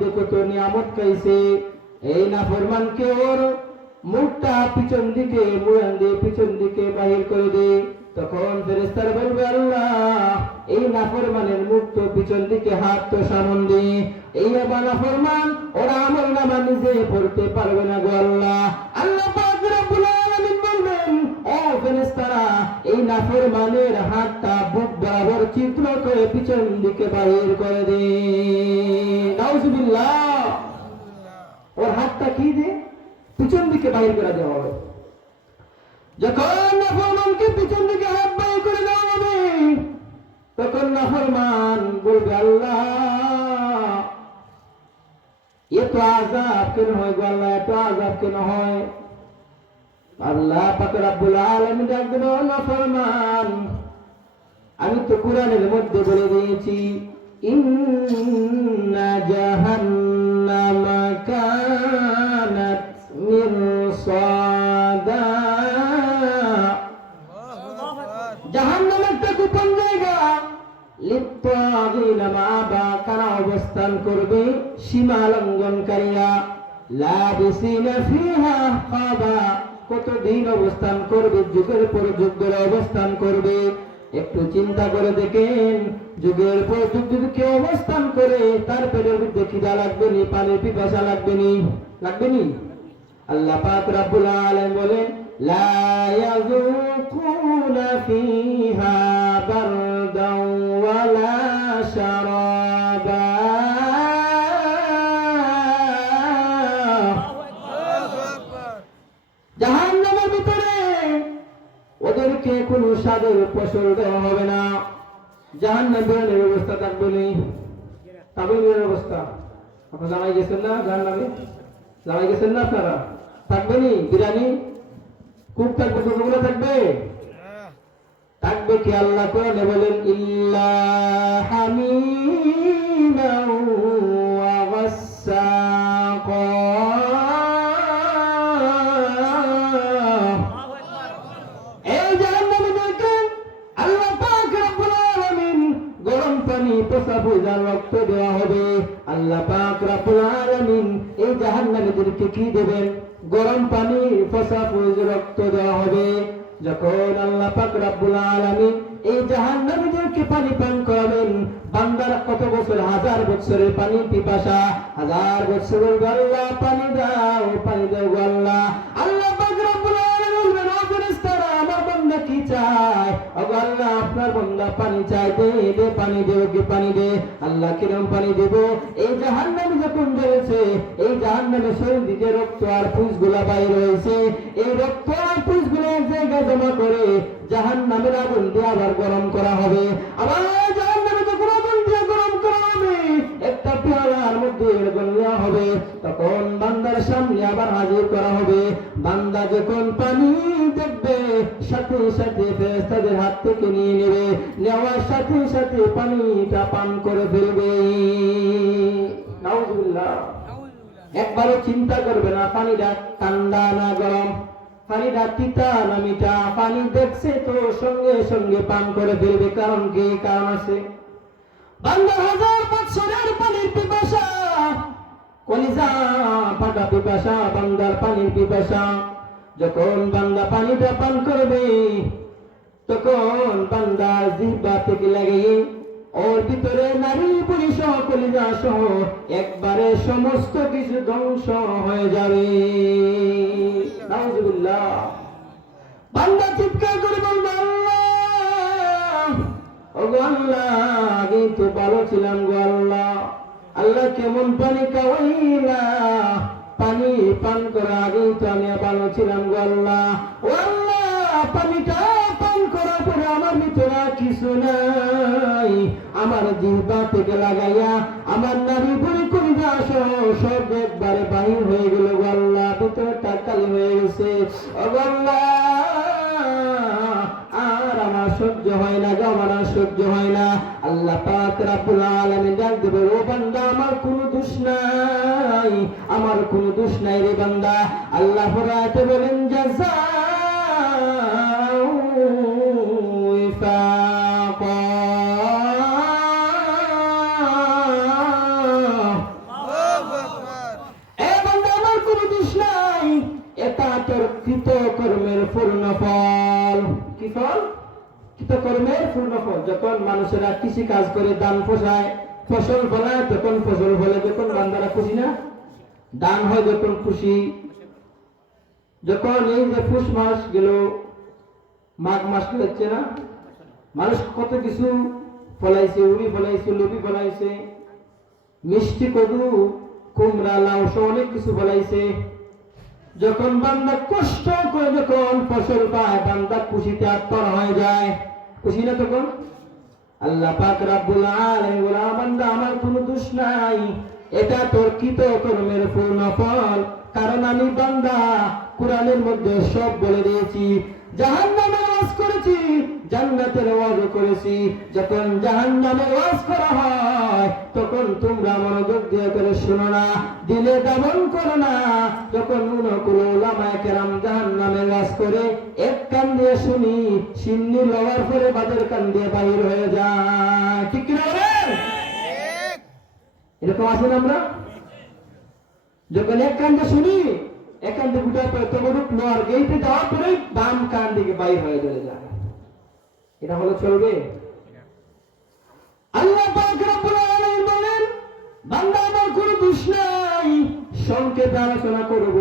মধ্যে কত নিয়ামত খাইছে, এই নাফরমানকে ওর মুখটা পিছন দিকে মুড়ান দিয়ে পিছন দিকে বাহির করে দে। তখন ফেরেশতারা বলবে, আল্লাহ এই নাফরমানের মুখ তো পিছন দিকে, হাত তো সামন দিয়ে, এই আবার নাফরমান ওরা আমলনামা নিজে পড়তে পারবে না গো আল্লাহ। আল্লাহ পাক রব্বুল আলামিন বলবেন, ও ফেরেশতারা এই নাফরমানের হাতটা বুক বরাবর চিত্র করে পিছন দিকে বাহির করে দে। নাউজুবিল্লাহ। ওর হাতটা কি দে পিছন দিকে বাহির করে দেওয়া হবে। যখন নাফরমানকে পিছন দিকে হাত বাহির করে দেওয়া হবে, তখন নাফরমান বলবে, আল্লাহ এত আযাব কেন হয় গো আল্লাহ, এত আযাব কেন হয়? আল্লাহ পাক রব্বুল আলামিন ডাকবেন, ও নাফরমান, আমি তো কোরআনের মধ্যে বলে দিয়েছি, ইন্না জাহান্নামা কানাত মিরসাদা। জাহান্নাম একটা গোপন জায়গা, লিত্তাগিনা মাআবা, কারা অবস্থান করবে, সীমা লঙ্ঘনকারীরা, লাবিসিনা ফিহা আহকাবা, কতদিন অবস্থান করবে, যুগের পর যুগ ধরে অবস্থান করবে। একটু চিন্তা করে দেখেন, যুগের পর যুগ যদি কেউ অবস্থান করে, তার পেটের মধ্যে খিদা লাগবে নি, পানির পিপাসা লাগবে নি? লাগবে নি? আল্লাহ পাক রব্বুল আলামিন বলেন, লা ইয়াযুকুনা ফিহা বারদান ওয়ালা শারাবা। জাহান্নামের ভিতরে ওদেরকে কোনো স্বাদের ফসল দেওয়া হবে না। জাহান্নামের ব্যবস্থা থাকবে না, তামিলের অবস্থা আপনারা জানাই গেছেন না? জাহান্নামে জানাই গেছেন না আপনারা? থাকবে নি বিরিয়ানি, কুক থাকবে, কুকুরগুলো থাকবে, থাকবে কি? আল্লাহ কোরআনে বলেন, ইল্লা হামিমান ওয়া গাসসাকা। এই জাহান্নামীদেরকে আল্লাহ পাক রব্বুল আলামিন গরম পানি, পোষা পূজার রক্ত দেওয়া হবে। আল্লাহ পাক রব্বুল আলামিন এই জাহান্নামীদেরকে কি দেবেন? গরম পানি, পোষা পূজার রক্ত দেওয়া হবে। যখন আল্লাহ পাক রব্বুল আলামিন এই জাহান্নামীদেরকে পানি পান করাবেন, বান্দারা কত বছর, হাজার বছরের পানি পিপাসা, হাজার বছরের, আল্লাহ পানি দাও, পানি দাও গো আল্লাহ। আল্লাহ পাক রব্বুল আলামিন বলবেন, ও ফেরেশতারা আমার বান্দা কি চায়? ও আল্লাহ আপনার বান্দা পানি চায়, দে দে পানি দে, ওকে পানি দে। আল্লাহ কিরম পানি দেব? এই জাহান্নামী যখন জ্বলেছে, এই জাহান্নামের শরীর দিকে রক্ত আর পুঁজগুলা বাইর হয়েছে, এই রক্ত আর পুঁজগুলো এক জায়গায় জমা করে জাহান্নামের আগুন দিয়ে আবার গরম করা হবে। আবার জাহান্নামে যখন আগুন দিয়ে গরম করা হবে, একটা পেয়ালার মধ্যে এরকম নেওয়া হবে, তখন বান্দার সামনে আবার হাজির করা হবে। বান্দা যখন পানি দেখবে, সাথে সাথে ফেরেশতাদের হাত থেকে নিয়ে নেবে, নেওয়ার সাথে সাথে পানিটা পান করে ফেলবে। নাউজুবিল্লাহ। একবারও চিন্তা করবে না পানিটা ঠান্ডা না গরম, পানিটা তিতা না মিঠা, পানি দেখছে তো সঙ্গে সঙ্গে পান করে ফেলবে। কারণ কি? কারণ আছে। বান্দা হাজার বছরের পানির পিপাসা, কলিজা ফাটা পিপাসা, বান্দার পানির পিপাসা। যখন বান্দা পানিটা পান করবে, তখন বান্দার জিহ্বা থেকে লাগিয়ে ওর ভিতরে নারী পুরুষ কলিজা সহ একবারে সমস্ত কিছু ধ্বংস হয়ে যাবে। নাউজুবিল্লাহ। বান্দা চিৎকার করে বলবে, আল্লাহ, ও গো আল্লাহ, আগে তো ভালো ছিলাম গো আল্লাহ। আল্লাহ কেমন পানি খাওয়াইলা, পানি পান করা আগে তো আমি ভালো ছিলাম গো আল্লাহ। ও আল্লাহ, পানিটা পান করার পরে আমার ভিতরে কিছু নাই, আমার জিহ্বা থেকে লাগাইয়া আমার নারী বুড়ি কলিজা সহ সব একবারে বাহির হয়ে গেল গো আল্লাহ, ভিতরটা কালি হয়ে গেছে। ও গো আল্লাহ, আর আমার সহ্য হয় না গো, আমার আর সহ্য হয় না। আল্লাহ পাক রব্বুল আলামিন ডাক দেবে, ও বান্দা আমার কোনো দোষ নাই, আমার কোনো দোষ নাই রে বান্দা। আল্লাহ ফরাতে বলেন, জাযাউ উইফাকা। এটা তোর কৃত কর্মের পূর্ণ ফল। কি ফল? কৃত কর্মের পূর্ণ ফল। যখন মানুষেরা কৃষি কাজ করে ধান ফসল ফলায়, তখন ফসল ফলে যখন বান্দারা খুশি না? দান হয় যখন খুশি। যখন এই যে পুষ মাস গেল, মাঘ মাস যাচ্ছে না, মানুষ কত কিছু ফলাইছে, উড়ি ফলাইছে, লবি ফলাইছে, মিষ্টি কদু, কুমড়া, লাউ সহ অনেক কিছু ফলাইছে। যখন বান্দা কষ্ট করে যখন ফসল পায়, বান্দা খুশিতে আত্মর হয়ে যায়। খুশি না তখন? আল্লাহ পাক রব্বুল আলামিন বলে, বান্দা আমার কোনো দোষ নাই, এটা তোর কৃত কর্মের পূর্ণ ফল। কারণ আমি বান্দা কোরআনের মধ্যে সব বলে দিয়েছি। জাহান্নামের ওয়াজ করেছি, জান্নাতের ওয়াজও করেছি। যখন জাহান্নামের ওয়াজ করা হয়, তখন তোমরা মনোযোগ দিয়ে করে শোনো না, দিলে দমন করো না। যখন উনকুল উলামায়ে কেরাম জাহান্নামের ওয়াজ করে, এক কান দিয়ে শুনি, সিন্নি লওয়ার পরে বাদের কান দিয়ে বাহির হয়ে যায়। ঠিক কি না? এরকম আছে না? আমরা যখন এক কান দিয়ে শুনি, এক কান দিয়ে গুটার পরে তবরুক লোয়ার গেইটে যাওয়ার পরে বাম কান দিকে বাইর হয়ে চলে যায়। এটা হলো চলবে? আল্লাহ পাক রব্বুল আলামিন বলেন, বান্দা আমার কোনো দোষ নাই। সংক্ষেপে আলোচনা করব,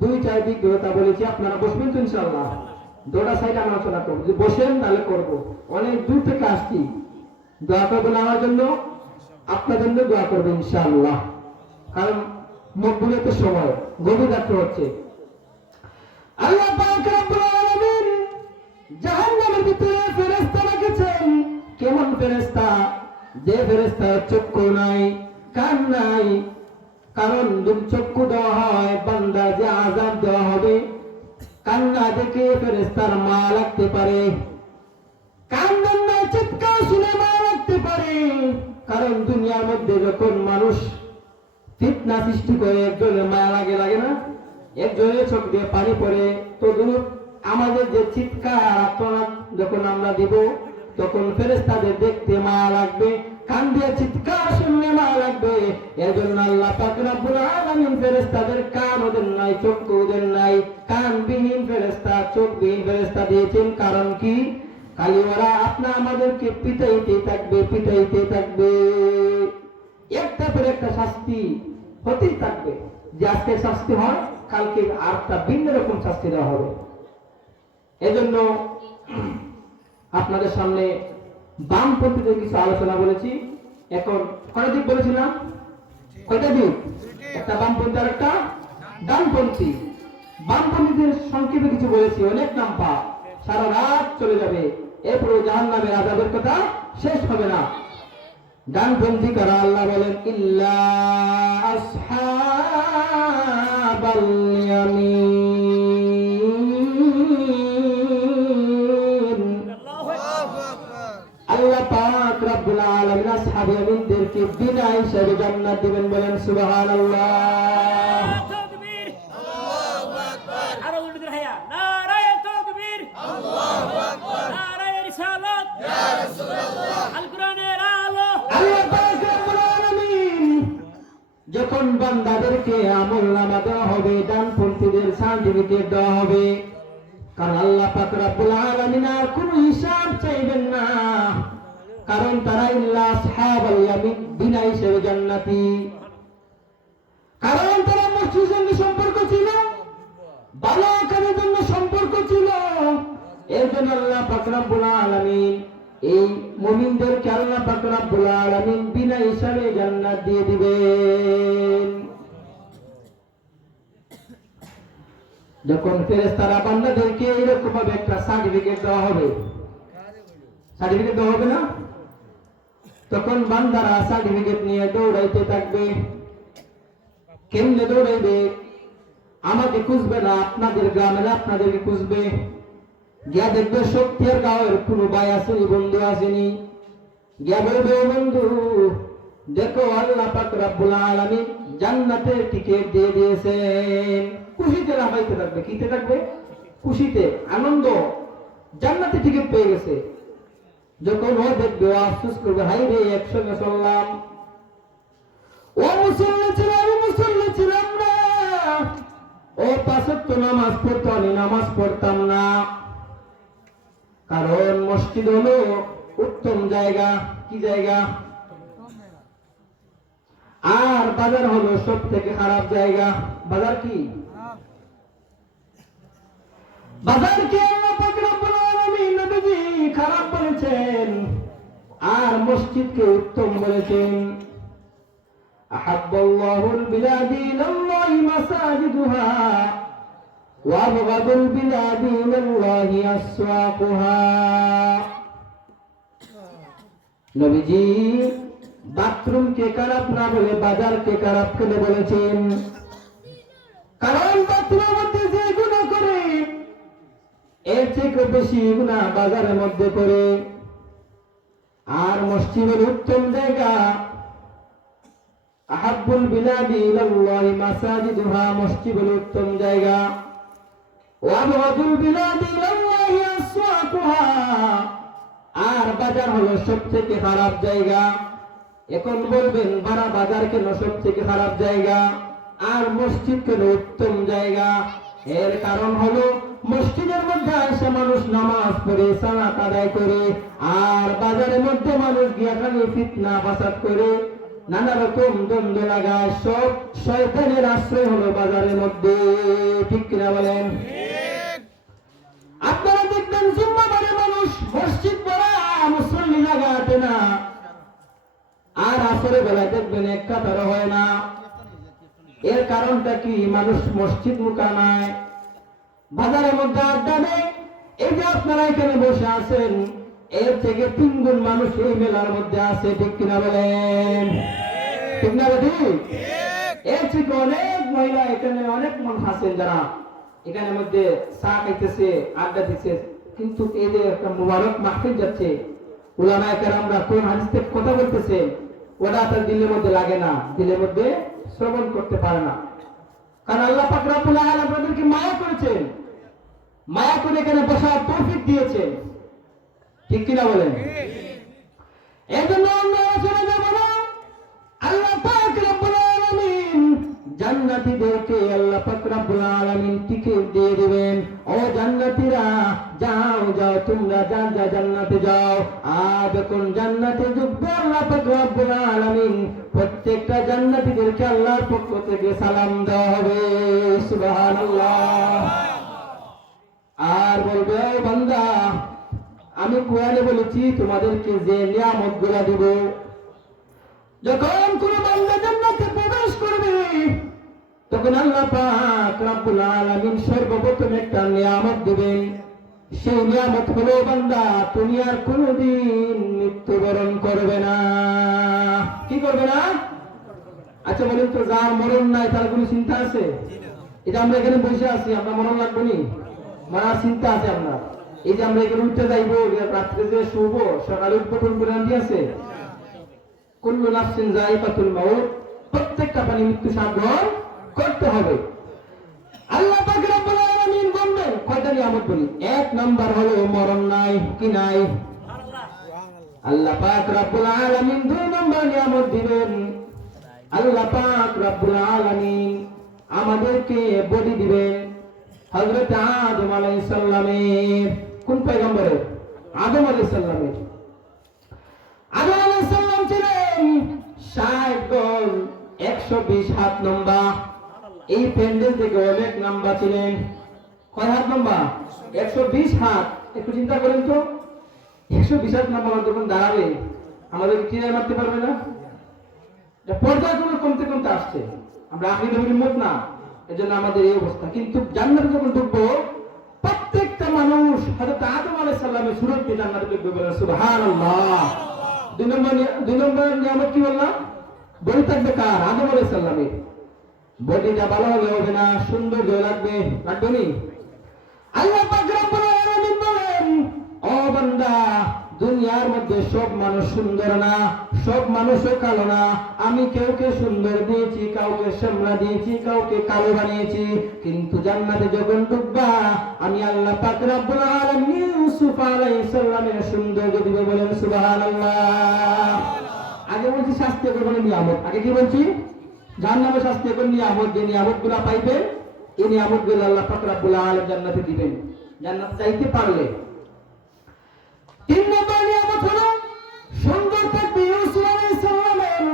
2-4 দিক কথা বলেছি। আপনারা বসবেন তো ইনশাআল্লাহ? দুটো সাইড আলোচনা করব। যদি বসেন তাহলে করব। অনেক দূর থেকে আসছি, দোয়া করবেন আমার জন্য, আপনাদের জন্য দোয়া করবেন ইনশাআল্লাহ। কারণ মকবুলের সময় গভীর রাত্র হচ্ছে। আল্লাহ পাক রব্বুল আলামিন জাহান্নামের ভিতরে ফেরেশতা রেখেছেন। কেমন ফেরেশতা? যে ফেরেশতা চক্ষু নাই, কান নাই। কারণ যদি চক্ষু দেওয়া হয়, বান্দা যে আযাব দেওয়া হবে, কান না দেখে ফেরেশতার মায়া লাগতে পারে। কান না চিৎকার শুনে মায়া লাগতে পারে। কারণ দুনিয়ার মধ্যে যখন মানুষ ফিতনা সৃষ্টি করে, একজনের মায়া লাগে না? একজনের চোখ দিয়ে পানি পড়ে। তো আমাদের যে চিৎকার আর্তনাদ যখন আমরা দিব, তখন ফেরেশতাদের দেখতে মায়া লাগবে, কান দিয়ে চিৎকার শুনলে মায়া লাগবে। এর জন্য আল্লাহ পাক রব্বুল আলামিন ফেরেশতাদের কান ওদের নাই, চক্ষু ওদের নাই, কানবিহীন ফেরেশতা, চোখবিহীন ফেরেশতা দিয়েছেন। কারণ কি? খালি ওরা আমাদেরকে পিটাইতে থাকবে। একটা পর একটা শাস্তি হতেই থাকবে। যে আজকে শাস্তি হয়, কালকে আরেকটা ভিন্ন রকম শাস্তি দেওয়া হবে। এজন্য আপনাদের সামনে বামপন্থীদের কিছু আলোচনা বলেছি। এখন কয়টা দিক বলেছিলাম? কয়টা দিক? একটা বামপন্থী আর একটা ডানপন্থী। বামপন্থীদের সংক্ষেপে কিছু বলেছি, অনেক নাম পা, সারা রাত চলে যাবে, এরপরে জাহান্নামের আযাবের কথা শেষ হবে না। ডানপন্থী কারা? আল্লাহ বলেন, ইল্লা আসহাবাল ইয়ামিন। আল্লাহ পাক রব্বুল আলামিন আসহাবে ইয়ামিনদেরকে বিনা হিসাবে জান্নাত দিবেন। বলেন সুবহানাল্লাহ। তাকবীর, আল্লাহু আকবার। আরো উল্টো দিন হায়া, নারায়ে তাকবীর, আল্লাহু আকবার। নারায়ে রিসালাত, ইয়া রাসূলুল্লাহ। আল কোরআনের আলো। আল্লাহ পাক রব্বুল আলামিন যখন বান্দাদেরকে আমলনামা দেওয়া হবে, ডানপন্থীদের সার্টিফিকেট দেওয়া হবে। কারণ আল্লাহ পাক রব্বুল আলামিন আর কোনো হিসাব চাইবেন না। কারণ তারা ইল্লা আসহাবাল ইয়ামিন, বিনা হিসাবে জান্নাতি। কারণ তারা মসজিদের সঙ্গে সম্পর্ক ছিল, ভালো কাজের জন্য সম্পর্ক ছিল। এর জন্য আল্লাহ পাক রব্বুল আলামিন এই মুমিনদেরকে আল্লাহ পাক রব্বুল আলামিন বিনা হিসাবে জান্নাত দিয়ে দিবেন। যখন ফেরেশতারা বান্দাদেরকে এরকম ভাবে একটা সার্টিফিকেট দেওয়া হবে না, তখন বান্দারা সার্টিফিকেট নিয়ে দৌড়াইতে থাকবে। কেমনে দৌড়াইবে? আমাকে খুঁজবে না, আপনাদের গ্রামের আপনাদেরকে খুঁজবে। গিয়া দেখবে শক্তির গাঁয়ের কোনো ভাই আসেনি, বন্ধু আসেনি। গিয়া বলবে, বন্ধু দেখো আল্লাহ পাক রব্বুল আলামিন জান্নাতের টিকিট দিয়ে দিয়েছেন। খুশিতে লাফাইতে থাকবে। কিতে থাকবে? খুশিতে, আনন্দ, জান্নাতের টিকিট পেয়ে গেছে। যখন ও দেখবে, ও আফসোস করবে, হাই রে একসঙ্গে চললাম, ও মুসল্লি ছিলাম না, ও 5 ওয়াক্ত নামাজ পড়তো, আমি নামাজ পড়তাম না। কারণ মসজিদ হলো উত্তম জায়গা। কি জায়গা? আর বাজার হলো সব থেকে খারাপ জায়গা। বাজার কি? বাজারকে আল্লাহ পাক রব্বুল আলামিন নবীজি খারাপ বলেছেন, আর মসজিদকে উত্তম বলেছেন। আহাব্বাল্লাহুল বিলাদি ইলাল্লাহি মাসাজিদুহা ওয়া আবগাদুল বিলাদি ইলাল্লাহি আসওয়াকুহা। নবীজি বাথরুমকে খারাপ না বলে বাজারকে খারাপ করে বলেছেন। কারণ বাথরুমের মধ্যে যে গুনাহ করে এর থেকে বেশি গুনাহ বাজারের মধ্যে করে। আর মসজিদের উত্তম জায়গা। আহাব্বুল বিলাদি ইলাল্লাহি মাসাজিদুহা, মসজিদের উত্তম জায়গা। ওয়া আবগাদুল বিলাদি ইলাল্লাহি আসওয়াকুহা, আর বাজার হলো সবথেকে খারাপ জায়গা। এখন বলবেন বাড়া বাজার কেন সবথেকে খারাপ জায়গা আর মসজিদ কেন উত্তম জায়গা? এর কারণ হলো মসজিদের মধ্যে এসে মানুষ নামাজ পড়ে সালাত আদায় করে, আর বাজারের মধ্যে মানুষ গিয়া খালি ফিতনা ফাসাদ করে, নানা রকম দ্বন্দ্ব লাগায়। সব শয়তানের আশ্রয় হলো বাজারের মধ্যে। ঠিক কিনা বলেন? আপনারা দেখবেন জুম্মাবারে মানুষ মসজিদ পড়া মুসল্লি লাগাতে না, আর আসরের বেলায় দেখবেন এক কাতারও হয় না। এর কারণটা কি? মানুষ মসজিদ মুখা নাই, বাজারের মধ্যে আড্ডা দেয়। এই যে আপনারা এখানে বসে আছেন, এর থেকে 3 গুণ মানুষ এই মেলার মধ্যে আছে। ঠিক কিনা বলেন? ঠিক না বেটি? এর থেকে অনেক মহিলা এখানে, অনেক মানুষ আছেন যারা এখানের মধ্যে চা খাইতেছে, আড্ডা দিচ্ছে। কিন্তু এই যে একটা মুবারক মাহফিল যাচ্ছে, উলামায়ে কেরামরা কোন হাদিস থেকে কথা বলতেছে, ওটা তার দিলের মধ্যে লাগে না, দিলের মধ্যে শ্রবণ করতে পারে না। কারণ আল্লাহ পাক রব্বুল আলামিন আপনাদেরকে মায়া করেছেন, মায়া করে এখানে বসার তৌফিক দিয়েছেন। ঠিক কিনা বলেন? এজন্য আমরা চলে যাব না। আল্লাহ পাক রব্বুল আলামিন জান্নাতীদেরকে আল্লাহ পাক রব্বুল আলামিন টিকিট দিয়ে দিবেন। ও জান্নাতীরা, যাও যাও, তোমরা জান্নাতে যাও। আর যখন জান্নাতে ঢুকবে আল্লাহ পাক রব্বুল আলামিন প্রত্যেকটা জান্নাতীদেরকে আল্লাহর পক্ষ থেকে সালাম দেওয়া হবে। সুবহানাল্লাহ। আর বলবে, ও বান্দা, আমি কোরআনে বলেছি তোমাদেরকে যে নিয়ামতগুলো দেব। যখন কোন বান্দা জান্নাতে প্রবেশ করবে তখন আল্লাহ পাক রব্বুল আলামিন সর্বপ্রথম একটা নিয়ামত দিবেন। সেই নিয়ামত হলো, বান্দা তুমি আর কোনদিন মৃত্যুবরণ করবে না। কি করবে না? আচ্ছা বলেন তো, যার মরণ নাই তার কোনো চিন্তা আছে? এই যে আমরা এখানে বসে আছি, আমরা মরণ লাগবে নি? মারার চিন্তা আছে আমরা? এই যে আমরা এখানে উঠতে যাইবো, রাত্রে যে শুবো, সকালে উঠবো, কোন কোরআন আছে? কুল্লু নাফসিন যায়িকাতুল মাউত, প্রত্যেকটা প্রাণী মৃত্যু সাধন করতে হবে। আল্লাহ পাক রব্বুল আলামিন বললেন কয়টা নিয়ামত বলি? 1 নাম্বার হলো মরণ নাই। কি নাই? আল্লাহ পাক রব্বুল আলামিন 2 নাম্বার নিয়ামত দিবেন। আল্লাহ পাক রব্বুল আলামিন আমাদেরকে বডি দিবেন। হযরত আদম আলাইহিস সালামের, কোন পয়গম্বরের? আদম আলাইহিস সালামের। আদম আলাইহিস সালাম ছিলেন 60 গজ 120 হাত লম্বা। এই প্যান্ডেল থেকে অনেক লম্বা ছিলেন। কয় হাত লম্বা? 120 হাত। একটু চিন্তা করেন তো, 120 হাত লম্বা যখন দাঁড়াবে আমাদের কিনারে মারতে পারবে না? পর্যায়গুলো কমতে কমতে আসছে। আমরা আখির নবীর উম্মত না, এজন্য আমাদের এই অবস্থা। কিন্তু জান্নাতে যখন ঢুকবো প্রত্যেকটা মানুষ হযরত আদম আলাইহিস সালামের সুরত দিয়ে জান্নাতে ঢুকবে। বলেন সুবহানাল্লাহ। 2 নম্বর নিয়ামত কি বললাম? বডি থাকবে কার? আদম আলাইহিস সালামের। বডিটা ভালো হলে হবে না, সুন্দর লাগবে। লাগবে নি? আল্লাহ পাক রব্বুল আলামিন বলেন, ও বান্দা, দুনিয়ার মধ্যে সব মানুষ সুন্দর না, সব মানুষও কালো না। আমি কাউকে সুন্দর দিয়েছি, কাউকে শ্যামলা দিয়েছি, কাউকে কালো বানিয়েছি। কিন্তু জান্নাতে যখন ঢুকবা আমি আল্লাহ পাক রব্বুল আলামিন ইউসুফ আলাইহিস সালামের সৌন্দর্য দিব। বলেন সুবহানাল্লাহ। আগে বলছি স্বাস্থ্যকর নিয়ামত, আগে কি বলছি? জাহান্নামের স্বাস্থ্যকর নিয়ামত, যে নিয়ামতগুলো পাইবেন এই নিয়ামতগুলো আল্লাহ পাক রব্বুল আলামিন জান্নাতে দিবেন জান্নাত চাইতে পারলে। 3 নম্বর নিয়ামত হলো সুন্দর থাকবে ইউসুফ আলাইহিস সালামের।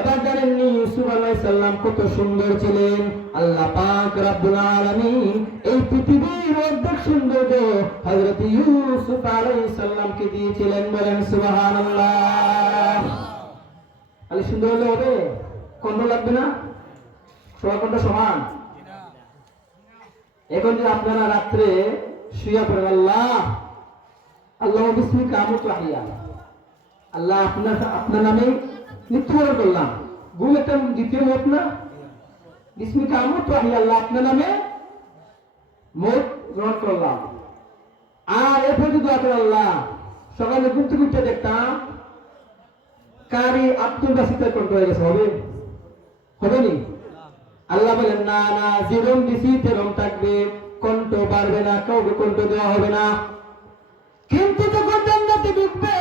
এবার জানেন ইউসুফ আলাইহিস সালাম কত সুন্দর ছিলেন। আল্লাহ পাক রব্বুল আলামিন এই পৃথিবীর অর্ধেক সৌন্দর্য হযরত ইউসুফ আলাইহিস সালামকে দিয়েছিলেন। বলেন সুবহানাল্লাহ। আরে সুন্দর হলে হবে? কণ্ঠ লাগবে না? সবার কণ্ঠ সমান? এখন যদি আপনারা রাত্রে শুয়ে পড়েন, আল্লাহ আল্লাহ বিসমিকা আমুতু আহইয়া, আল্লাহ আপনার নামে মৃত্যুবরণ করলাম, ঘুম একটা দ্বিতীয় মত না? বিসমিকা আমুতু আহইয়া, আল্লাহ আপনার নামে মত গ্রহণ করলাম। আর এরপর যদি আপনার আল্লাহ সকালে ঘুম থেকে উঠে দেখতাম কারি আব্দুল বাসিতের কণ্ঠ হয়ে গেছে, হবে? হবে নি? আল্লাহ বলেন না না, যেরম দিছি তেরম থাকবে, কণ্ঠ বাড়বে না, কাউকে কণ্ঠ দেওয়া হবে না। কিন্তু যখন জান্নাতে ঢুকবে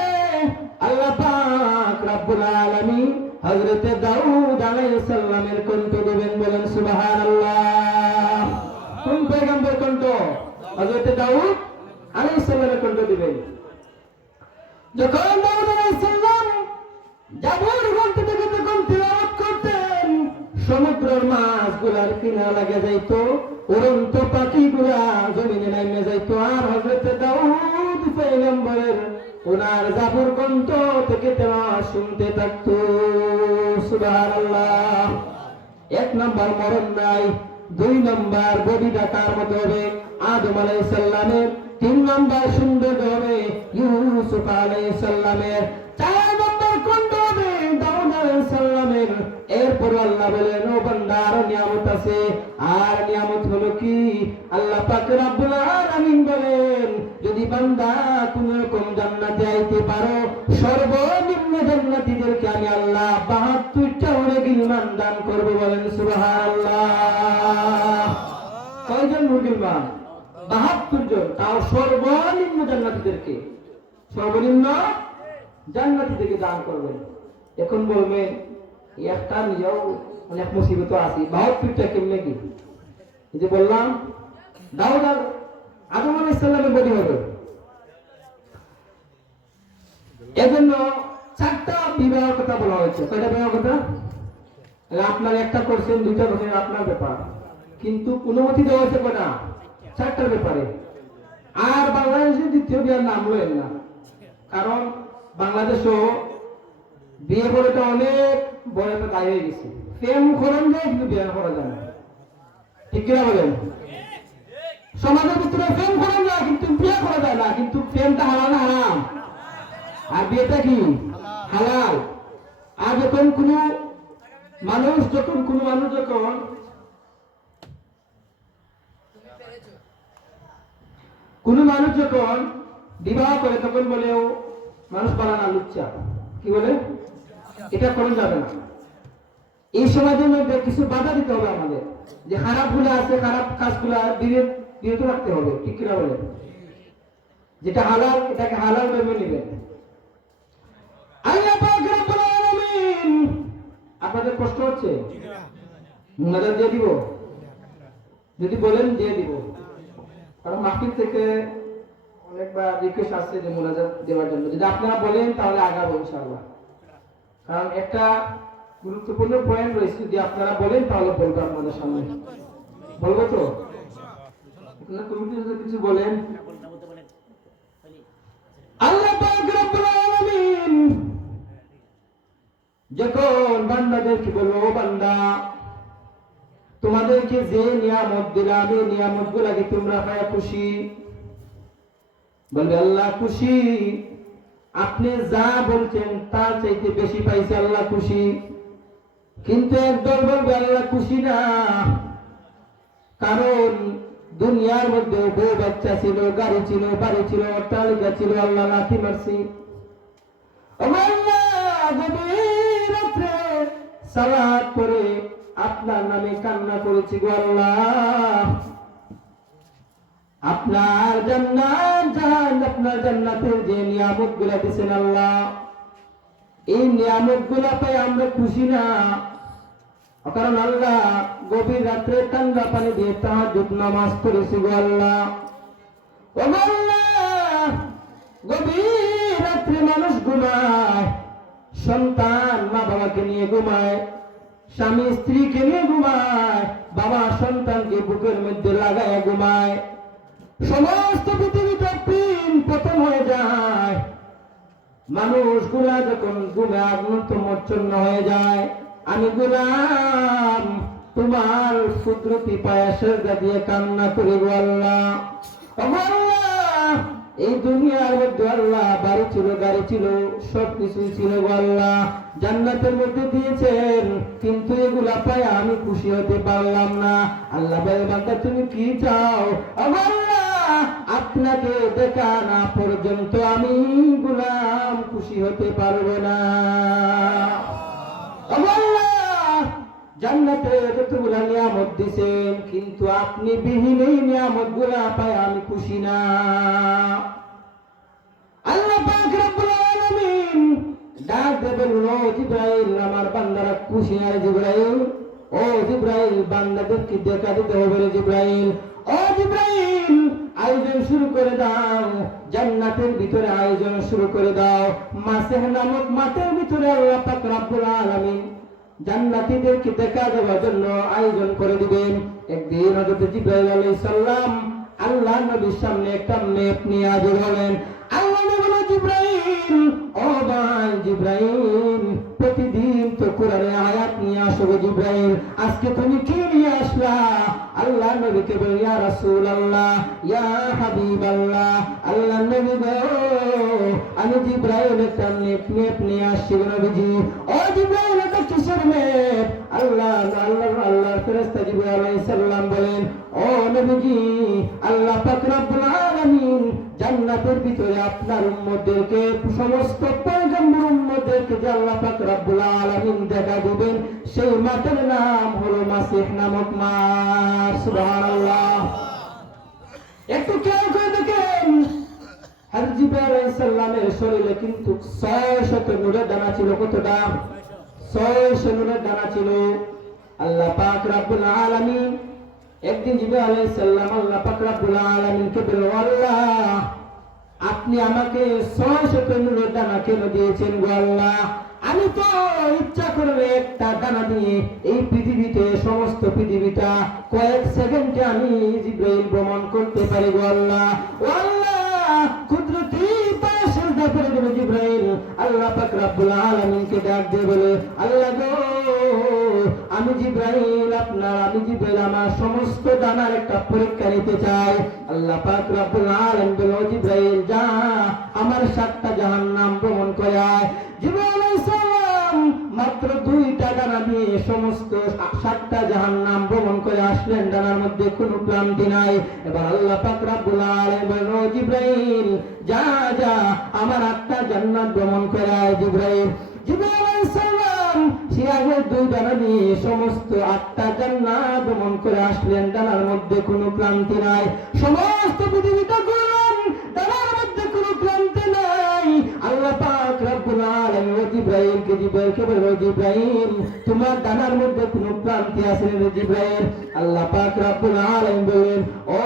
আল্লাহ পাক রব্বুল আলামিন হযরত দাউদ আলাইহিস সালামের কণ্ঠ দেবেন। বলেন সুবহানাল্লাহ। কোন পয়গম্বর কণ্ঠ? হযরত দাউদ আলাইহিস সালামের কণ্ঠ দিবেন। যখন দাউদ আলাইহিস সালাম জাবুর গ্রন্থ থেকে যখন তিলাওয়াত করতেন, সমুদ্রের মাছগুলার কিনা লাগে যাইতো, উড়ন্ত পাখিগুলা জমিনে নামে যাইতো, আর হযরত দাউদ পয়গম্বরের ওনার জাবুর কণ্ঠ থেকে তেলাওয়াত শুনতে থাকতো। সুবহানাল্লাহ। 1 নম্বর মরণ নাই, 2 নম্বর বডি ডাকার মতো হবে আদম আলাইহিস সালামের, 3 নম্বর সুন্দর হবে ইউসুফ আলাইহিস সালামের, 4 নম্বর কণ্ঠ হবে দাউদ আলাইহিস সালামের। এরপর আল্লাহ বলেন, ও বান্দা আরো নিয়ামত আছে। আর নিয়ামত হলো কি? আল্লাহ পাক রব্বুল আলামিন বলেন, যদি বান্দা কোন রকম জান্নাতে আইতে পারো, সর্বনিম্ন জান্নাতীদেরকে আমি আল্লাহ 72টা ওরে গিলমান দান করব। বলেন সুবহানাল্লাহ। কয়জন মুগিলমান? 72 জন, তাও সর্বনিম্ন জান্নাতীদেরকে, সর্বনিম্ন জান্নাতীদেরকে দান করবেন। এখন বলবেন একটা নিয়েও অনেক মুসিবত আছে, 72টা কেমনে কি? এই যে বললাম দাউদ আর আদম আলাইহিস সালামের বডি হবে, এজন্য 4টা বিবাহের কথা বলা হয়েছে। কয়টা বিবাহের কথা? আপনার একটা করছেন, 2টা করছেন, আপনার ব্যাপার, কিন্তু অনুমতি দেওয়া হয়েছে কয়টা? 4টার ব্যাপারে। আর বাংলাদেশে দ্বিতীয় বিয়ার নাম লয়েন না, কারণ বাংলাদেশও বিয়ে করাটা অনেক বড় একটা দায় হয়ে গেছে। প্রেম করেন যায় কিন্তু বিয়ে করা যায় না, ঠিক কিনা বলেন? সমাজের ভিতরে প্রেম করা যায় কিন্তু বিয়ে করা যায় না, কিন্তু প্রেমটা হালাল না হারাম? আর বিয়েটা কি? হালাল। আর যখন কোনো মানুষ যখন বিবাহ করে তখন বলেও মানুষ পালানা লুচ্চা, কি বলে? এটা করা যাবে না। এই সমাজের মধ্যে কিছু বাধা দিতে হবে আমাদের, যে খারাপ গুলা আছে, খারাপ কাজগুলা বিরত রাখতে হবে, ঠিক কিনা বলে? যেটা হালাল এটাকে হালাল ভেবে নেবেন। আল্লাহ পাক রব্বুল আলামিন, আপনাদের কষ্ট হচ্ছে? মুনাজাত দিয়ে দিব? যদি বলেন দিয়ে দিব, কারণ মাহফিল থেকে অনেকবার রিকোয়েস্ট আসছে যে মুনাজাত দেওয়ার জন্য। যদি আপনারা বলেন তাহলে আগাবো ইনশাআল্লাহ, কারণ একটা গুরুত্বপূর্ণ পয়েন্ট রয়েছে। যদি আপনারা বলেন তাহলে বলবো আপনাদের সামনে, বলবো তো? কমিটি যদি কিছু বলেন। আল্লাহ পাক রব্বুল আলামিন যখন বান্দাদেরকে বলবো, ও বান্দা তোমাদেরকে যে নিয়ামত দিলাম এই নিয়ামত গুলাকে তোমরা পায় খুশি? বলবে আল্লাহ খুশি, আপনি যা বলছেন তার চাইতে বেশি পাইছে, আল্লাহ খুশি। কিন্তু একদল বলবে আল্লাহ খুশি না, কারণ দুনিয়ার মধ্যে বউ বাচ্চা ছিল, গাড়ি ছিল, বাড়ি ছিল, অট্টালিকা ছিল, আল্লাহ লাথি মারছি। সালাত করে আপনার নামে কান্না করেছি গো আল্লাহ, আপনার জান্নাতের যে নিয়ামত গুলা দিয়েছেন আল্লাহ, এই নিয়ামত গুলা পাই আমরা খুশি না, কারণ আল্লাহ গভীর রাত্রে ঠান্ডা পানি দিয়ে তাহাজ্জুদ নামাজ পড়েছি গো আল্লাহ। ও আল্লাহ, গভীর রাত্রে মানুষ ঘুমায়, সন্তান মা বাবাকে নিয়ে ঘুমায়, স্বামী স্ত্রীকে নিয়ে ঘুমায়, বাবা সন্তানকে বুকের মধ্যে লাগায় ঘুমায়, সমস্ত পৃথিবীটা পিন পতন হয়ে যায়। মানুষগুলা যখন ঘুমে আগ্নত মচ্ছন্ন হয়ে যায়, আমি গোলাম তোমার কুদরতি পায়ে সেজদা দিয়ে কান্না করি গো আল্লাহ। ও আল্লাহ, এই দুনিয়ার মধ্যে আল্লাহ বাড়ি ছিল, গাড়ি ছিল, সবকিছুই ছিল গো আল্লাহ, জান্নাতের মধ্যে দিয়েছেন, কিন্তু এগুলা পায় আমি খুশি হতে পারলাম না। আল্লাহ বলে, বান্দা তুমি কি চাও? ও আল্লাহ, আপনাকে দেখা না পর্যন্ত আমি গোলাম খুশি হতে পারবো না। ও আল্লাহ, জান্নাতে যতগুলা নিয়ামত দিয়েছেন, কিন্তু আপনি বিহীন এই নিয়ামত গুলা পায় আমি খুশি না। আল্লাহ পাক রব্বুল আলামিন ডাক দেবেন, ও জিবরাইল, আমার বান্দারা খুশি না রে জিবরাইল? ও জিবরাইল, বান্দাদেরকে দেখা দিতে হবে রে জিবরাইল। ও জিবরাইল, আয়োজন শুরু করে দাও, জান্নাতের ভিতরে আয়োজন শুরু করে দাও। মাসেহ নামক মাঠের ভিতরে আল্লাহ পাক রব্বুল আলামিন জান্নাতীদেরকে দেখা দেওয়ার জন্য আয়োজন করে দিবেন। একদিন হযরত জিবরাইল আলাইহিস সালাম আল্লাহ নবীর সামনে একটা মেপ নিয়ে হাজির হলেন। আল্লাহ নবী বললেন, জিবরাইল, ও ভাই জিবরাইল, প্রতিদিন তো কোরআনের আয়াত নিয়ে আসো গো জিবরাইল, আজকে তুমি কি নিয়ে আসলা? আল্লাহ নবীকে বলে, ইয়া রাসূলুল্লাহ, ইয়া হাবিবাল্লাহ, আল্লাহ নবী গো, আমি জিবরাইল একটা মেপ নিয়ে আসছি গো নবীজি। ও জিবরাইল, এটা কিসের মেপ? আল্লাহর ফেরেশতা জিবরাইল আলাইহিস সালাম বলেন, ও নবীজি, আল্লাহ পাক রব্বুল আলামিন জান্নাতের ভিতরে আপনার উম্মতদেরকে, সমস্ত পয়গম্বর উম্মতদেরকে যে আল্লাহ পাক রব্বুল আলামিন দেখা দিবেন, সেই মাঠের নাম হলো মাসিহ নামক মাঠ। সুবহানাল্লাহ। একটু খেয়াল করে দেখেন, হযরত জিবরাইল আলাইহিস সালামের শরীরে কিন্তু 600 নূরের দানা ছিল। কতটা? 600 নূরের দানা ছিল। আল্লাহ পাক রব্বুল আলামিন একদিন জিবরাইল আলাইহিস সালাম আল্লাহ পাক রব্বুল আলামিনকে বললেন, আল্লাহ, আপনি আমাকে 600 নূরের দানা কেন দিয়েছেন গো আল্লাহ? আমি তো ইচ্ছা করলে একটা দানা দিয়ে এই পৃথিবীতে, সমস্ত পৃথিবীটা কয়েক সেকেন্ডে আমি জিবরাইল ভ্রমণ করতে পারি গো আল্লাহ। ও আল্লাহ, কুদরতি পায়ে সেজদা করে দেবে জিবরাইল। আল্লাহ পাক রব্বুল আলামিনকে ডাক দিয়ে বলে, আল্লাহ গো, আমি জিবরাইল আমার সমস্ত দানার একটা পরীক্ষা নিতে চাই। আল্লাহ পাক রব্বুল আলামিন বলে, জিবরাইল, যা আমার 7টা জাহান্নাম ভ্রমণ করে আয়। জিবরাইল আলাইহিস সালাম মাত্র 2টা দানা দিয়ে সমস্ত 7টা জাহান্নাম ভ্রমণ করে আসলেন, দানার মধ্যে কোনো ক্লান্তি নাই। এবার আল্লাহ পাক রব্বুল আলামিন বলেন, ও জিবরাইল, যা আমার 8টা জান্নাত ভ্রমণ করে আয়। জিবরাইল আলাইহিস সালাম সে আগে 2 দানা দিয়ে সমস্ত 8টা জান্নাত ভ্রমণ করে আসলেন, দানার মধ্যে কোনো ক্লান্তি নাই। সমস্ত পৃথিবীটা ঘুরলেন, দানার মধ্যে কোনো ক্লান্তি নাই। আল্লাহ পাক রব্বুল আলামিন জিবরাইলকে বলল, জিবরাইল, তোমার দানার মধ্যে কোনো ক্লান্তি আছে না জিবরাইল? আল্লাহ পাক রব্বুল আলামিন বলেন, ও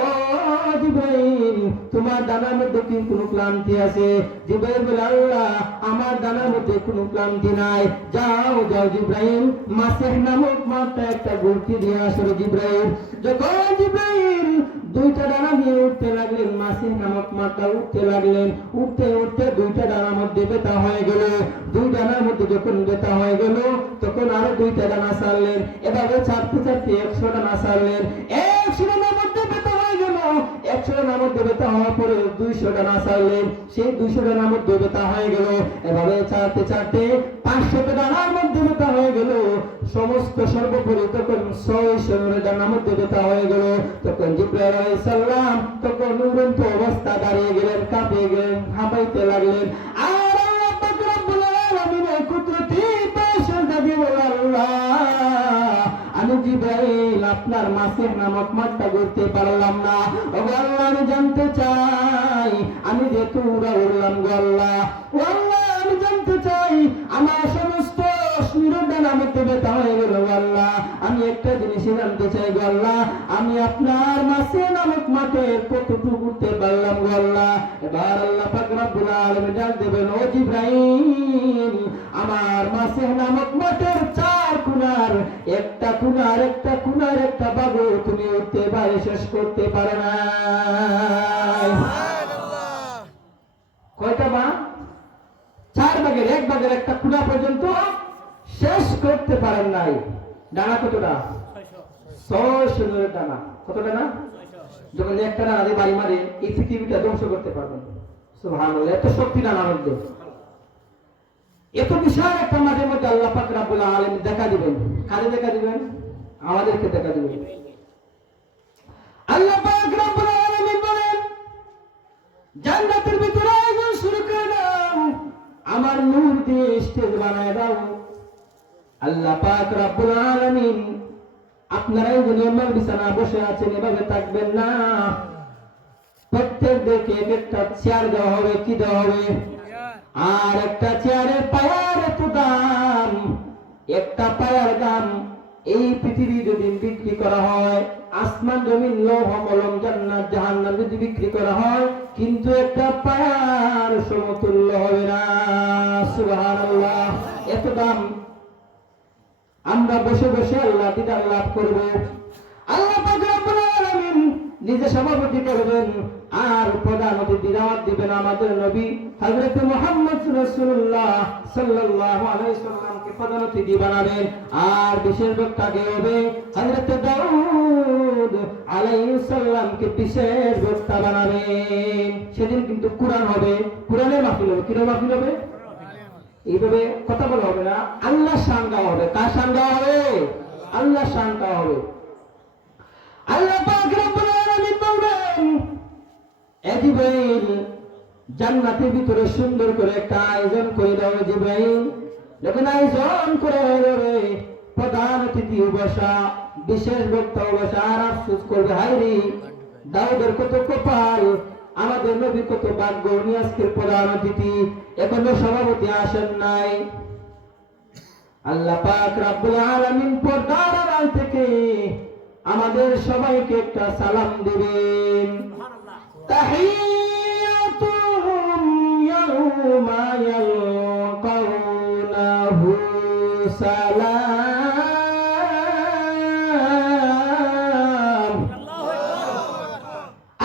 জিবরাইল, তোমার দানার মধ্যে কি কোনো ক্লান্তি আছে? জিবরাইল বলে, আল্লাহ, আমার দানার মধ্যে কোনো ক্লান্তি নাই। যাও জিবরাইল, মাসিহ নামক মাঠটা একটা ঘুরতে দিয়ে আসো জিবরাইল। যখন জিবরাইল 2টা দানা নিয়ে উঠতে লাগলেন, মাসিহ নামক মাঠটা উঠতে লাগলেন, উঠতে 2টা দানার মধ্যে ব্যথা হয়ে গেল। 2 দানার মধ্যে যখন ব্যথা হয়ে গেল, তখন আরো 2টা দানা ছাড়লেন। এভাবে ছাড়তে 100 দানা ছাড়লেন। 100 দানার মধ্যে ব্যথা হয়ে গেল। 100 দানার মধ্যে ব্যথা হওয়ার পরে 200 দানা ছাড়লেন। সেই 200 দানার মধ্যে ব্যথা হয়ে গেল। এভাবে ছাড়তে 500 দানার মধ্যে ব্যথা হয়ে গেল। সমস্ত সর্বোপরি তখন 600 দানার মধ্যে ব্যথা হয়ে গেল। তখন জিবরাইল আলাইহিস সালাম তখন উড়ন্ত অবস্থা দাঁড়িয়ে গেলেন, কাঁপিয়ে গেলেন, হাঁপাইতে লাগলেন। আর আল্লাহ পাক রব্বুল আলামিনের কুদরতি পায়ে সেজদা দিয়ে বললেন, আল্লাহ, আমি জিবরাইল আপনার মাসিহ নামক মাঠটা ঘুরতে পারলাম না। ও আল্লাহ, আমি জানতে চাই, আমি যেহেতু উড়লাম গো আল্লাহ, ও আল্লাহ, আমি জানতে চাই, আমার সমস্ত নূরের দানা মধ্যে ব্যথা হয়ে গেল আল্লাহ। আমি একটা জিনিস জানতে চাই গো আল্লাহ, আমি আপনার মাসে নামক মাঠে কতটুকু উঠতে পারলাম গো আল্লাহ। এবার আল্লাহ পাক রব্বুল আলামিন ডাক দেবেন, ও জিবরাইল, আমার মাসে নামক মাঠের চার কোণার একটা বাবু তুমি উঠতে পারে শেষ করতে পারে না। কয়টা বা? চার ভাগের এক ভাগের একটা কোণা পর্যন্ত শেষ করতে পারেন নাই। ডানা কতটা? 600 জনের ডানা। কত ডানা? যখন একটা ডানা দিয়ে বাড়ি মারে এই পৃথিবীটা ধ্বংস করতে পারবেন। সুবহানাল্লাহ, এত শক্তি ডানার মধ্যে। এত বিশাল একটা মাঠের মধ্যে আল্লাহ পাক রব্বুল আলামিন দেখা দিবেন। কারে দেখা দিবেন? আমাদেরকে দেখা দিবেন। আল্লাহ পাক রব্বুল আলামিন বলেন, জান্নাতের ভিতরে আয়োজন শুরু করে দাও, আমার নূর দিয়ে স্টেজ বানায় দাও। আল্লাহ পাক রব্বুল আলামিন, আপনারা এই নরমাল বিছানা বসে আছেন, এভাবে থাকবেন না। প্রত্যেকদেরকে এক একটা চেয়ার দেওয়া হবে। কি দেওয়া হবে? আর একটা চেয়ারের পায়ার এত দাম, একটা পায়ার দাম এই পৃথিবী যদি বিক্রি করা হয়, আসমান জমিন লৌহ কলম জান্নাত জাহান্নাম যদি বিক্রি করা হয়, কিন্তু একটা পায়ার সমতুল্য হবে না। সুবহানাল্লাহ, এত দাম। আমরা বসে বসে আল্লাহ দিদার লাভ করব। আল্লাহ পাক রব্বুল আলামিন নিজে সভাপতি করবেন আর প্রধান অতিথি দাওয়াত দিবেন আমাদের নবী হযরত মুহাম্মদ রাসূলুল্লাহ সাল্লাল্লাহু আলাইহি সাল্লামকে প্রধান অতিথি বানাবেন। আর বিশেষ বক্তাকে হবে হযরত দাউদ আলাইহিস সালামকে বিশেষ বক্তা বানাবেন। সেদিন কিন্তু কুরআন হবে, কুরআনের মাহফিল হবে। কিরকম মাহফিল হবে? এইভাবে কথা বলা হবে না, আল্লাহ শান গাওয়া হবে। কার শান গাওয়া হবে? আল্লাহ শান গাওয়া হবে। আল্লাহ পাক রব্বুল আলামিন বলবেন, এ জিবরাইল, জান্নাতের ভিতরে সুন্দর করে একটা আয়োজন করে দাও। জিবরাইল যখন আয়োজন করে দেবে, প্রধান অতিথি বসা, বিশেষ বক্তা বসা, আর আফসোস করবে, হায়রে দাউদের কত কপাল, আমাদের নবী কত ভাগ্য, উনি আজকের প্রধান অতিথি, এখনো সভাপতি আসেন নাই। আল্লাহ পাক রব্বুল আলামিন পর্দার আড়াল থেকে আমাদের সবাইকে একটা সালাম দিবেন। তাহিয়াতুহুম ইয়াউমা ইয়ালকাউনাহু সালাম।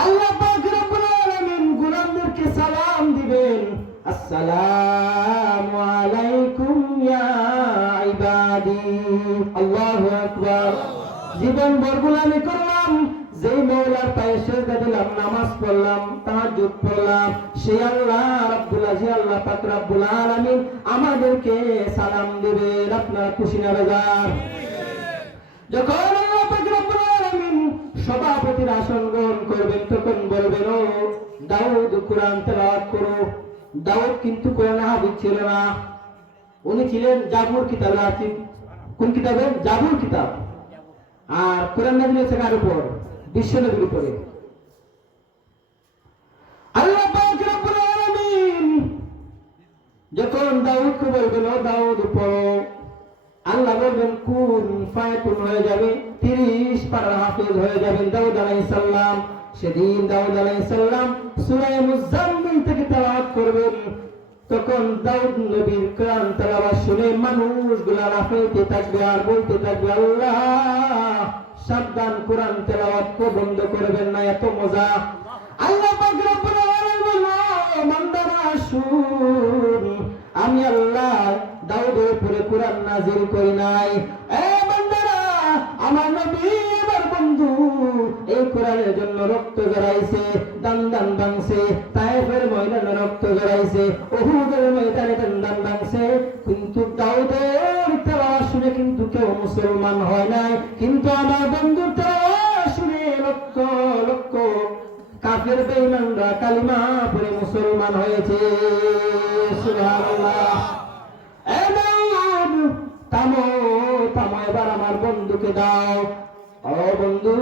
আল্লাহ পাক রব্বুল আলামিন গোলামদেরকে সালাম দিবেন, আসসালামু আলাইকুম ইয়া ইবাদি। আল্লাহু আকবার। জীবন ভর গোলামি করলাম, যেই মওলার পায়ে সিজদা দিলাম, নামাজ পড়লাম, তাহাজ্জুদ পড়লাম, সেই আল্লাহ রাব্বুল আযীজ আল্লাহ পাক রব্বুল আলামিন আমাদেরকে সালাম দিবেন। আপনারা খুশি না বেজার? যখন আল্লাহ পাক রব্বুল আলামিন সভাপতির আসন গ্রহণ করবেন, তখন বলবেন, ও দাউদ কুরআন তেলাওয়াত করো। দাউদ কিন্তু কোরআন হাফেজ ছিল না, উনি ছিলেন জাবুর কিতাবের হাফেজ। কোন কিতাবের? জাবুর কিতাব। আর কোরআন নাযিল হয়েছে কার উপর? বিশ্বনবীর উপরে। আল্লাহ পাক রব্বুল আলামিন যখন দাউদকে বলবেন, ও দাউদ পড়ো, আল্লাহ বলবেন কুন ফায়াকুন হয়ে যাবে, 30 পারার হাফেজ হয়ে যাবেন দাউদ আলাইহিস সালাম। সেদিন দাউদ আলাইহিস সালাম সূরা মুজাম্মিল থেকে তেলাওয়াত করবেন। তখন দাউদ নবীর কোরআন তেলাওয়াত শুনে মানুষগুলো লাফাইতে থাকবে আর বলতে থাকবে, আল্লাহ সাবধান, কোরআন তেলাওয়াত বন্ধ করবেন না, এত মজা। আল্লাহ পাক রব্বুল আলামিন বললেন, বান্দারা শুন, আমি আল্লাহ দাউদের উপরে কোরআন নাযিল করি নাই। এ বান্দারা, আমার নবী আমার বন্ধু এই কোরআনের জন্য রক্ত ঝরাইছে, দান ভাঙছে, তায়েফের ময়দানে রক্ত ঝরাইছে, উহুদের ময়দানে দান ভাঙছে, কিন্তু দাউদের তেলাওয়াত শুনে কিন্তু কেউ মুসলমান হয় নাই। কিন্তু আমার বন্ধুর তেলাওয়াত শুনে লক্ষ লক্ষ কাফের বেঈমানরা কালিমা পড়ে মুসলমান হয়েছে। সুবহানাল্লাহ। এ দাউদ, থামো থামো, এবার আমার বন্ধুকে দাও। ও বন্ধু,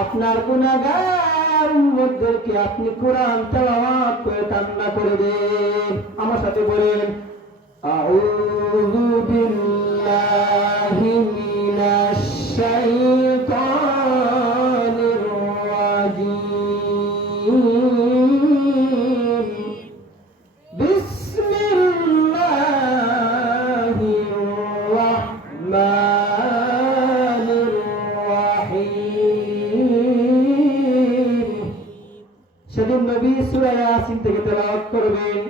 আপনার গুনাহগার উম্মতদেরকে আপনি কোরআন তেলাওয়াত করে কান্না করে দেন। আমার সাথে বলেন, আউযু বিল্লাহ বিসমিল্লাহির রাহমানির রাহিম। সেদিন নবী সূরা ইয়াসিন থেকে তেলাওয়াত করবেন,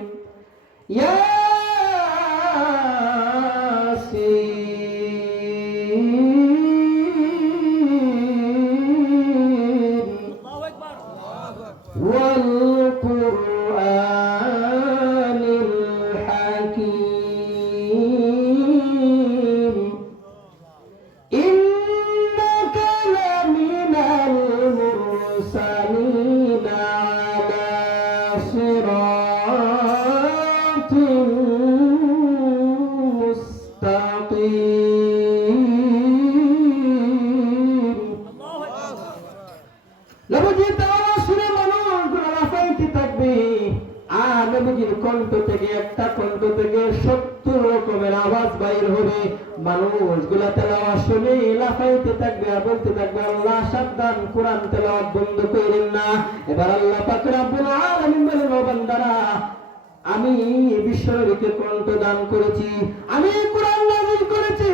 والقرآن الحكيم إنك لمن المرسلين على صراط مستقيم নবীজির আওয়াজ শুনে মানুষগুলো লাফাইতে থাকবে, আর নবীজির কণ্ঠ থেকে একটা কণ্ঠ থেকে 70 রকমের আওয়াজ বাইর হবে। মানুষগুলা তেলাওয়াত শুনে লাফাইতে থাকবে আর বলতে থাকবে, আল্লাহ সাবধান, কোরআন তেলাওয়াত বন্ধ করেন না। এবার আল্লাহ পাক রব্বুল আলামিন বলেন, ও বান্দারা, আমি বিশ্বনবীকে কণ্ঠ দান করেছি, আমি কোরআন নাযিল করেছি,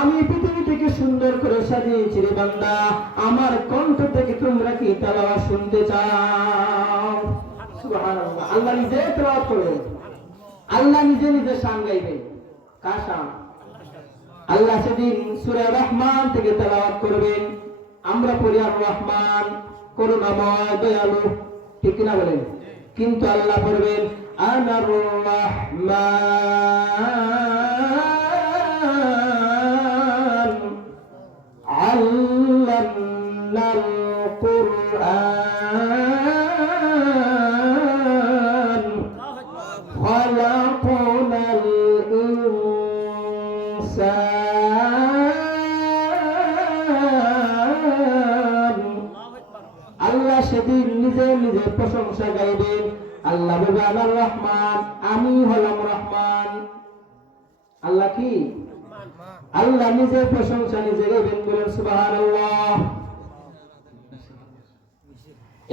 আমি পৃথিবী থেকে সুন্দর করে সাজিয়েছি রে বান্দা, আমার কণ্ঠ থেকে তোমরা কি তেলাওয়াত শুনতে চাও? সুবহানাল্লাহ। আল্লাহ নিজে তেলাওয়াত করবেন, আল্লাহ নিজে নিজে শান গাইবেন। কার শান? আল্লাহ সেদিন সূরা রহমান থেকে তেলাওয়াত করবেন। আমরা পড়ি আর রহমান, করুণাময়, দয়ালু, ঠিক না বলেন? কিন্তু আল্লাহ পড়বেন আনার রহমান আল্লামাল কুরআন খালাকাল ইনসান। আল্লাহ সেদিন নিজে নিজে প্রশংসা গাইবেন। আল্লাহ বলবে, আনার রহমান, আমি হলাম রহমান। আল্লাহ কি? আল্লাহ নিজে প্রশংসা নিজে গাইবেন, বলেন সুবহানাল্লাহ।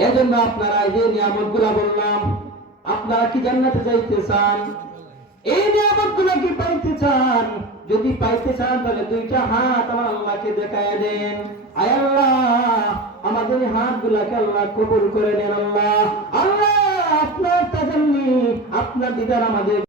এজন্য আপনারা এই যে নিয়ামতগুলো বললাম, আপনারা কি জান্নাতে যাইতে চান? এই নিয়ামতগুলো কি পাইতে চান? যদি পাইতে চান তাহলে দুইটা হাত আমার আল্লাহকে দেখায় দেন। আয় আল্লাহ, আমাদের হাতগুলোকে আল্লাহ কবুল করে নেন। আল্লাহ, আল্লাহ আপনার তাজাল্লি, আপনার দিদার আমাদের